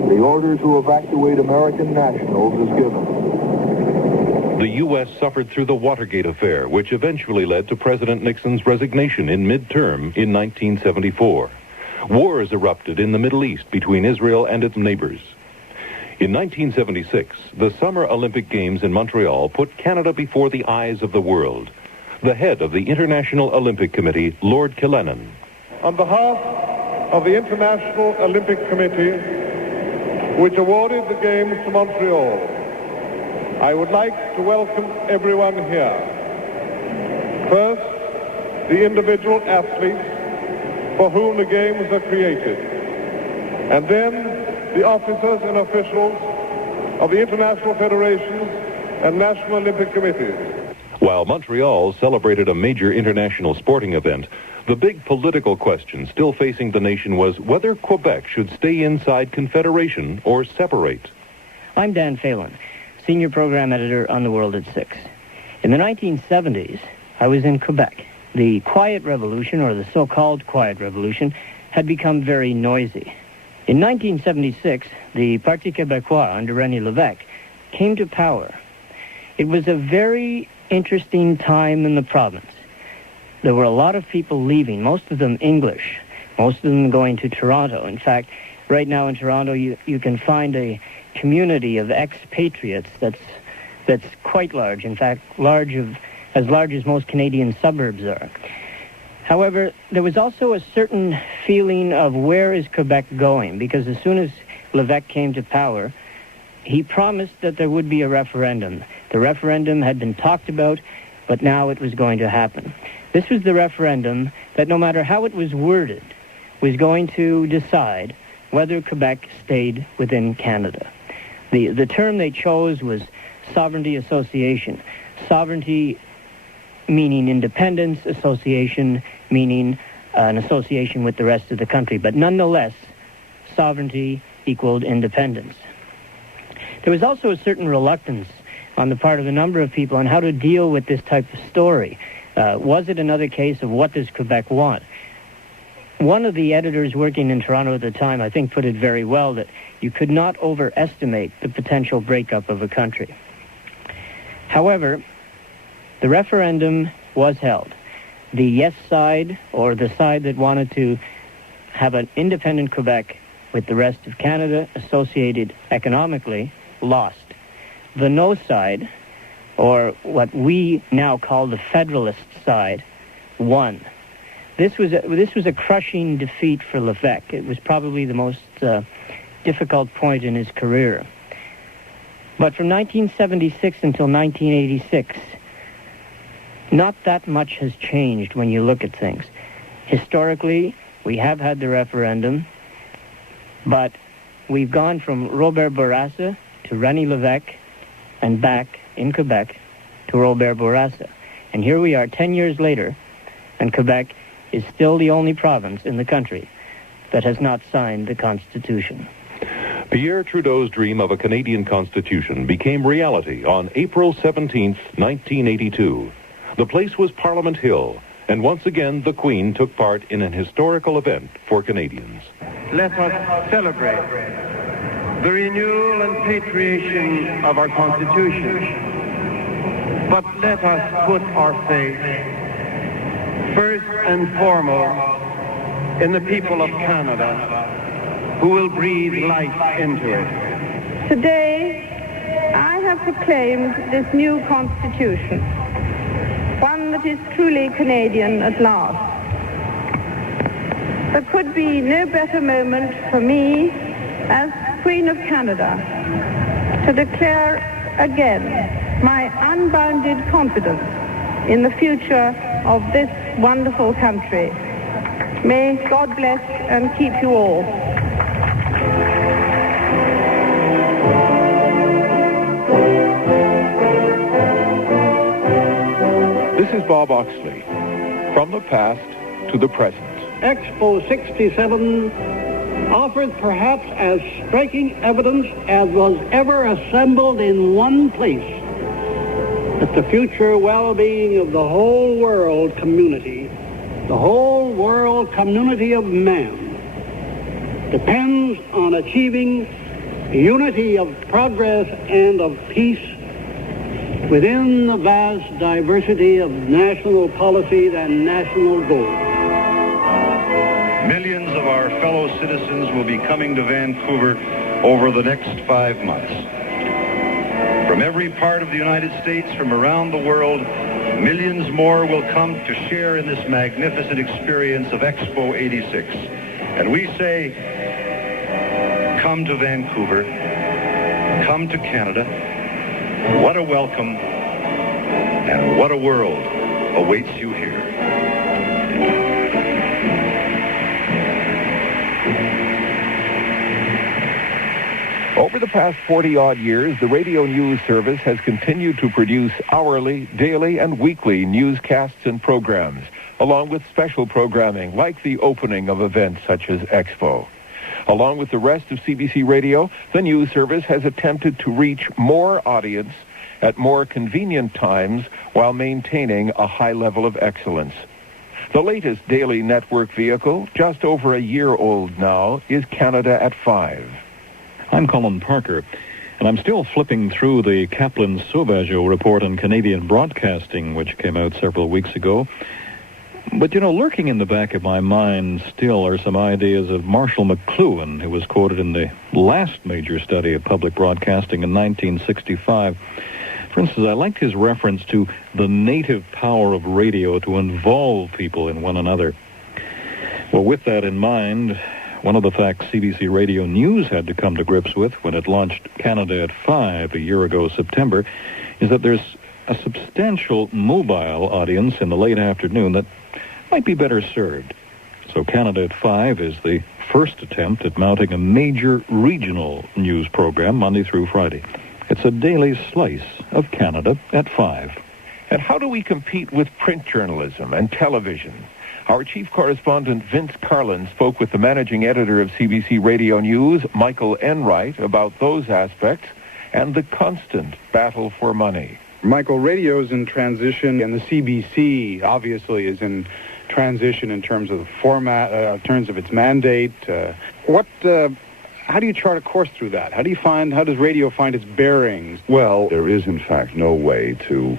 the order to evacuate American nationals is given. The U.S. suffered through the Watergate affair, which eventually led to President Nixon's resignation in midterm in 1974. Wars erupted in the Middle East between Israel and its neighbors. In 1976, the Summer Olympic Games in Montreal put Canada before the eyes of the world. The head of the International Olympic Committee, Lord Killennan. On behalf of the International Olympic Committee, which awarded the Games to Montreal, I would like to welcome everyone here. First, the individual athletes for whom the games are created. And then the officers and officials of the international federations and National Olympic Committees. While Montreal celebrated a major international sporting event, the big political question still facing the nation was whether Quebec should stay inside Confederation or separate. I'm Dan Phelan, Senior Program Editor on The World at 6. In the 1970s, I was in Quebec. The Quiet Revolution, or the so-called Quiet Revolution, had become very noisy. In 1976, the Parti Québécois under René Lévesque came to power. It was a very interesting time in the province. There were a lot of people leaving, most of them English, most of them going to Toronto. In fact, right now in Toronto, you can find a community of expatriates that's quite large. In fact, as large as most Canadian suburbs are. However, there was also a certain feeling of where is Quebec going, because as soon as Lévesque came to power, he promised that there would be a referendum. The referendum had been talked about, but now it was going to happen. This was the referendum that, no matter how it was worded, was going to decide whether Quebec stayed within Canada. The term they chose was sovereignty association. Sovereignty meaning independence, association meaning an association with the rest of the country. But nonetheless, sovereignty equaled independence. There was also a certain reluctance on the part of a number of people on how to deal with this type of story. Was it another case of what does Quebec want? One of the editors working in Toronto at the time, I think, put it very well, that you could not overestimate the potential breakup of a country. However, the referendum was held. The yes side, or the side that wanted to have an independent Quebec with the rest of Canada associated economically, lost. The no side, or what we now call the Federalist side, won. This was a crushing defeat for Lévesque. It was probably the most difficult point in his career. But from 1976 until 1986, not that much has changed when you look at things. Historically, we have had the referendum, but we've gone from Robert Bourassa to René Lévesque and back in Quebec to Robert Bourassa. And here we are 10 years later, and Quebec is still the only province in the country that has not signed the Constitution. Pierre Trudeau's dream of a Canadian Constitution became reality on April 17th, 1982. The place was Parliament Hill, and once again the Queen took part in an historical event for Canadians. Let us celebrate the renewal and patriation of our Constitution. But let us put our faith first and foremost in the people of Canada, who will breathe life into it. Today, I have proclaimed this new Constitution, one that is truly Canadian at last. There could be no better moment for me, as Queen of Canada, to declare again my unbounded confidence in the future of this wonderful country. May God bless and keep you all. This is Bob Oxley. From the past to the present. Expo 67 offers perhaps as striking evidence as was ever assembled in one place that the future well-being of the whole world community, the whole world community of man, depends on achieving unity of progress and of peace within the vast diversity of national policies and national goals. Millions of our fellow citizens will be coming to Vancouver over the next 5 months. From every part of the United States, from around the world, millions more will come to share in this magnificent experience of Expo 86. And we say, come to Vancouver, come to Canada. What a welcome and what a world awaits you here. Over the past 40-odd years, the radio news service has continued to produce hourly, daily, and weekly newscasts and programs, along with special programming like the opening of events such as Expo. Along with the rest of CBC Radio, the news service has attempted to reach more audience at more convenient times while maintaining a high level of excellence. The latest daily network vehicle, just over a year old now, is Canada at 5. I'm Colin Parker, and I'm still flipping through the Kaplan-Sauvageau report on Canadian broadcasting, which came out several weeks ago. But, lurking in the back of my mind still are some ideas of Marshall McLuhan, who was quoted in the last major study of public broadcasting in 1965. For instance, I liked his reference to the native power of radio to involve people in one another. Well, with that in mind, one of the facts CBC Radio News had to come to grips with when it launched Canada at 5 a year ago, September, is that there's a substantial mobile audience in the late afternoon that might be better served. So Canada at 5 is the first attempt at mounting a major regional news program Monday through Friday. It's a daily slice of Canada at 5. And how do we compete with print journalism and television? Our chief correspondent, Vince Carlin, spoke with the managing editor of CBC Radio News, Michael Enright, about those aspects and the constant battle for money. Michael, radio's in transition, and the CBC obviously is in transition in terms of the format, in terms of its mandate. How do you chart a course through that? How does radio find its bearings? Well, there is, in fact, no way to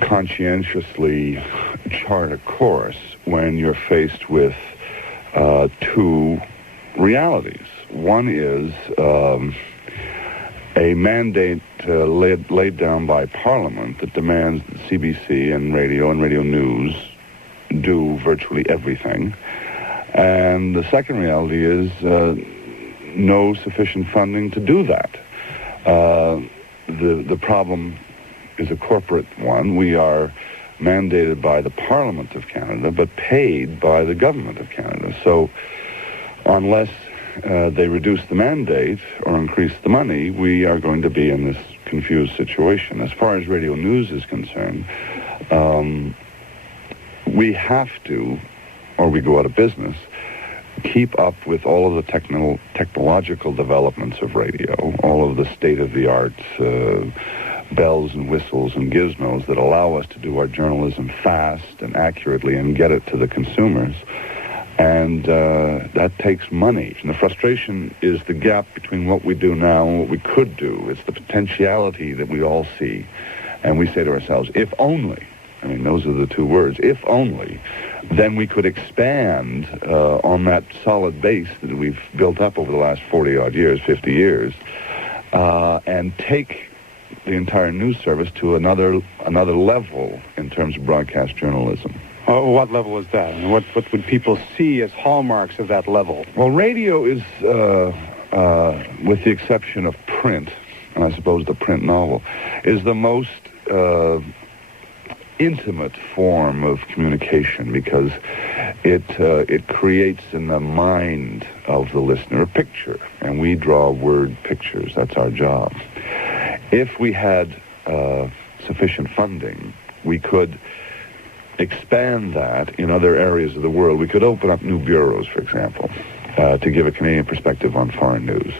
conscientiously chart a course when you're faced with two realities. One is a mandate laid down by Parliament that demands that CBC and radio news do virtually everything. And the second reality is no sufficient funding to do that. The problem is a corporate one. We are mandated by the Parliament of Canada, but paid by the Government of Canada. So unless they reduce the mandate or increase the money, we are going to be in this confused situation. As far as radio news is concerned, we have to, or we go out of business, keep up with all of the technological developments of radio, all of the state-of-the-art bells and whistles and gizmos that allow us to do our journalism fast and accurately and get it to the consumers. And that takes money. And the frustration is the gap between what we do now and what we could do. It's the potentiality that we all see. And we say to ourselves, if only, those are the two words, if only, then we could expand on that solid base that we've built up over the last 40-odd years, 50 years, and take the entire news service to another level in terms of broadcast journalism. What level is that? And what would people see as hallmarks of that level? Well, radio is, with the exception of print, and I suppose the print novel, is the most intimate form of communication because it creates in the mind of the listener a picture, and we draw word pictures. That's our job. If we had sufficient funding, we could expand that in other areas of the world. We could open up new bureaus, for example, to give a Canadian perspective on foreign news.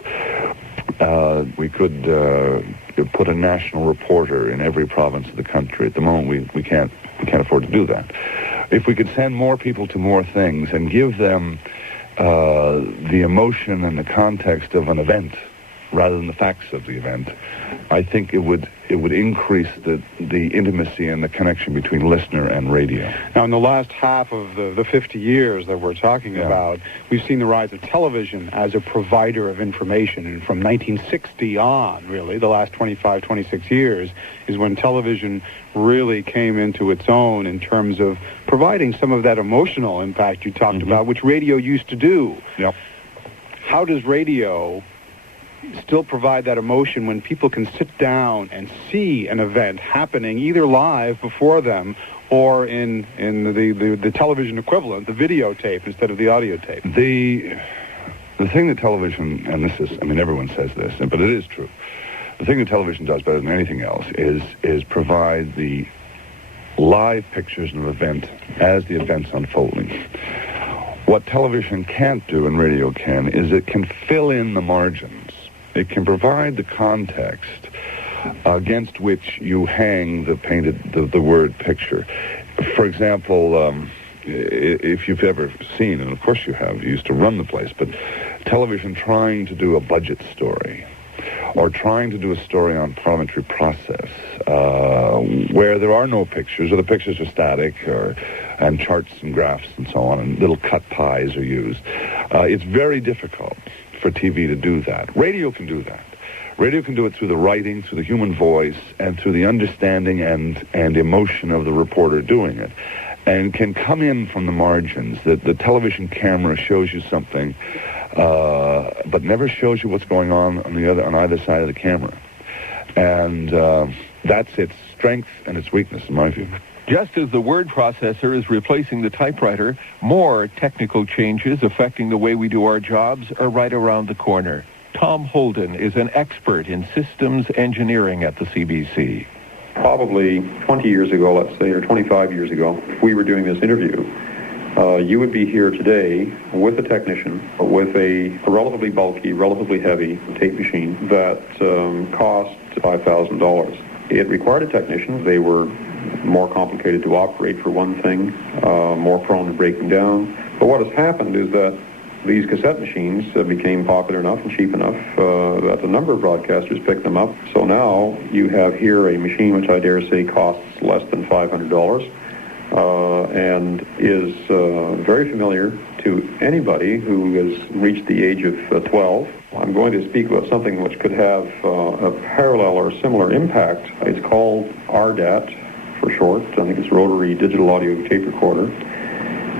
We could put a national reporter in every province of the country. At the moment, we can't afford to do that. If we could send more people to more things and give them the emotion and the context of an event rather than the facts of the event, I think it would increase the intimacy and the connection between listener and radio. Now, in the last half of the 50 years that we're talking about, we've seen the rise of television as a provider of information. And from 1960 on, really, the last 25, 26 years, is when television really came into its own in terms of providing some of that emotional impact you talked about, which radio used to do. Yep. How does radio still provide that emotion when people can sit down and see an event happening either live before them or in the television equivalent, the videotape instead of the audio tape? The The thing that television, and this is, I mean, everyone says this, but it is true. The thing that television does better than anything else is provide the live pictures of an event as the event's unfolding. What television can't do and radio can is it can fill in the margins. It can provide the context against which you hang the word picture. For example, if you've ever seen, and of course you have, you used to run the place, but television trying to do a budget story or trying to do a story on parliamentary process where there are no pictures or the pictures are static and charts and graphs and so on and little cut pies are used. It's very difficult for TV to do that. Radio can do that. Radio can do it through the writing, through the human voice, and through the understanding and emotion of the reporter doing it, and can come in from the margins. The television camera shows you something, but never shows you what's going on either side of the camera. And that's its strength and its weakness, in my view. Just as the word processor is replacing the typewriter, more technical changes affecting the way we do our jobs are right around the corner. Tom Holden is an expert in systems engineering at the CBC. Probably 20 years ago, let's say, or 25 years ago, if we were doing this interview, you would be here today with a technician, with a relatively bulky, relatively heavy tape machine that cost $5,000. It required a technician. They were more complicated to operate, for one thing, more prone to breaking down. But what has happened is that these cassette machines became popular enough and cheap enough that a number of broadcasters picked them up. So now you have here a machine which I dare say costs less than $500 and is very familiar to anybody who has reached the age of 12. I'm going to speak about something which could have a parallel or similar impact. It's called RDAT for short. I think it's Rotary Digital Audio Tape Recorder.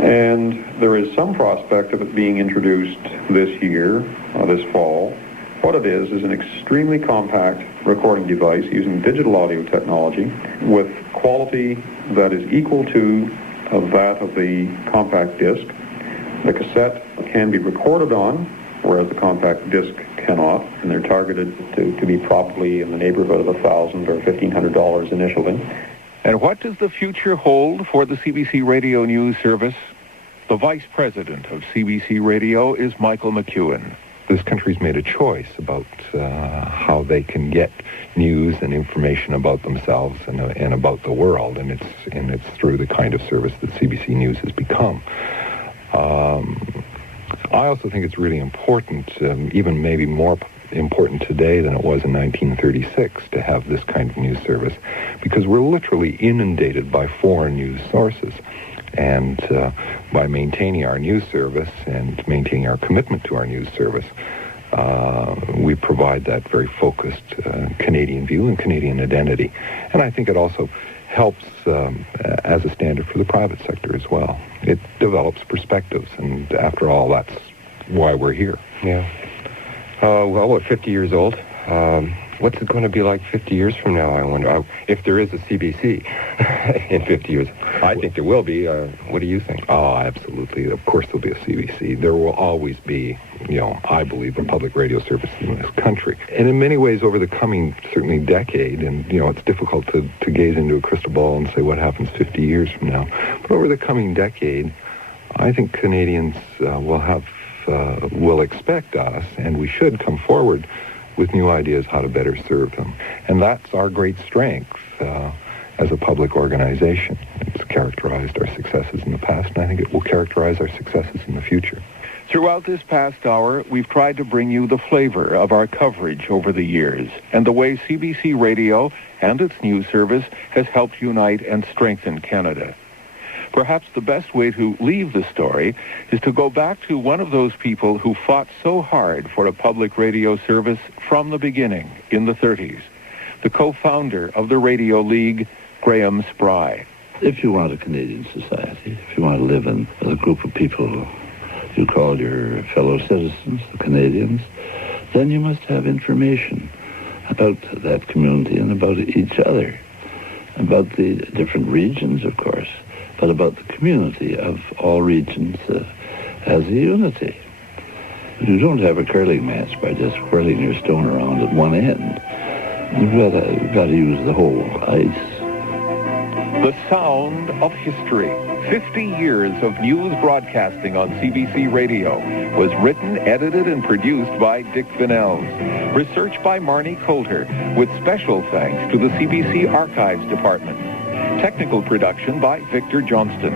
And there is some prospect of it being introduced this year, this fall. What it is an extremely compact recording device using digital audio technology with quality that is equal to that of the compact disc. The cassette can be recorded on, whereas the compact disc cannot, and they're targeted to be probably in the neighborhood of $1,000 or $1,500 initially. And what does the future hold for the CBC Radio News Service? The Vice President of CBC Radio is Michael McEwen. This country's made a choice about how they can get news and information about themselves and about the world, and it's through the kind of service that CBC News has become. I also think it's really important, even maybe more important today than it was in 1936, to have this kind of news service, because we're literally inundated by foreign news sources. And by maintaining our news service and maintaining our commitment to our news service, we provide that very focused Canadian view and Canadian identity. And I think it also helps as a standard for the private sector as well. It develops perspectives, and after all, that's why we're here. Yeah. Well, we're 50 years old. What's it going to be like 50 years from now, I wonder? If there is a CBC in 50 years. I think there will be. What do you think? Oh, absolutely. Of course there'll be a CBC. There will always be, I believe, a public radio service in this country. And in many ways, over the coming, certainly, decade, and, it's difficult to gaze into a crystal ball and say what happens 50 years from now. But over the coming decade, I think Canadians will expect us, and we should come forward with new ideas how to better serve them. And that's our great strength as a public organization. It's characterized our successes in the past, and I think it will characterize our successes in the future. Throughout this past hour, we've tried to bring you the flavor of our coverage over the years and the way CBC Radio and its news service has helped unite and strengthen Canada. Perhaps the best way to leave the story is to go back to one of those people who fought so hard for a public radio service from the beginning in the 30s, the co-founder of the Radio League, Graham Spry. If you want a Canadian society, if you want to live in a group of people you call your fellow citizens, the Canadians, then you must have information about that community and about each other, about the different regions, of course, but about the community of all regions as a unity. You don't have a curling match by just whirling your stone around at one end. You've got to use the whole ice. The sound of history. 50 years of news broadcasting on CBC Radio was written, edited, and produced by Dick Vinnells. Research by Marnie Coulter, with special thanks to the CBC Archives Department. Technical production by Victor Johnston.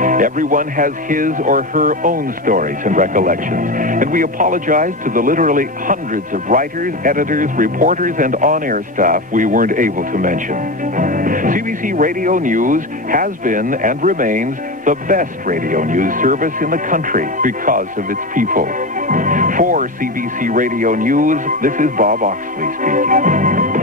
Everyone has his or her own stories and recollections, and we apologize to the literally hundreds of writers, editors, reporters, and on-air staff we weren't able to mention. CBC Radio News has been and remains the best radio news service in the country because of its people. For CBC Radio News, this is Bob Oxley speaking.